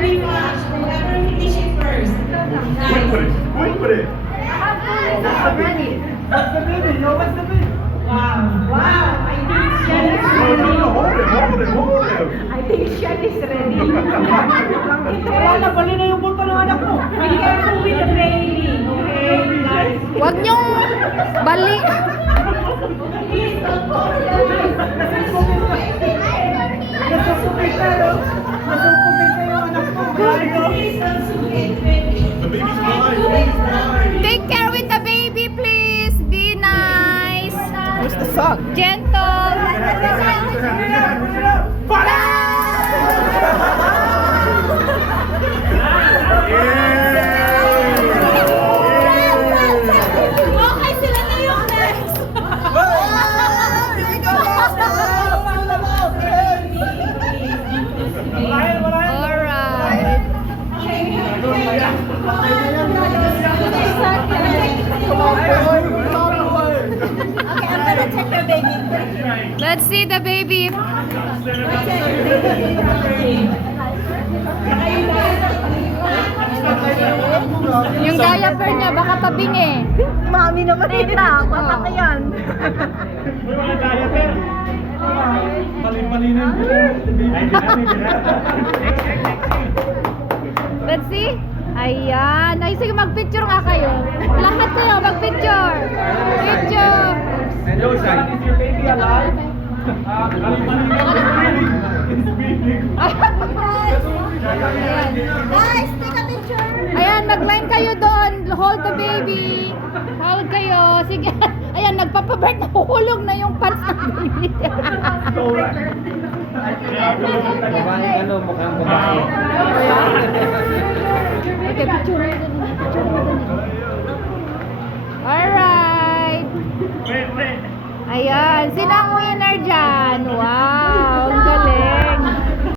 very much. Whoever finish it first. Quick with it. Quick with it. What's the baby? No, what's the baby? Wow. Wow. I think Shen is No, no, ready. no. Hold it. Hold it. Hold it. I think Shen is ready. Wala na, bali na yung buto ng anak mo. Be careful with the baby. Okay, guys. Huwag niyong bali. Please don't fall down. Nasupupit ka, no? Nasupupit ka yung anak mo. Please don't suffocate baby. The baby's fine. The baby's fine. Take care with the baby, please. Be nice. Where's the song? Gentle. Okay, sila na yung next. Alright. I'm gonna check the baby. Let's see the baby. Yung diaper niya, baka tabingi. Mami naman ita. Patak yan. Mali-mali na yung Let's see. Ayan. Ay, sige, mag-picture nga kayo. Lahat kayo, mag-picture. Picture. Hello, son. Is your baby alive? Mali-mali na yung Guys, take a picture. Ayan, mag-line kayo doon. Hold the baby. Hold kayo. Sige. Ayan, nagpapabirth. Nahuhulog na yung pants ng baby. Babae, ano, mukhang babae. Okay, picture mo din. Picture mo din. Alright. Ayan, sino ang winner?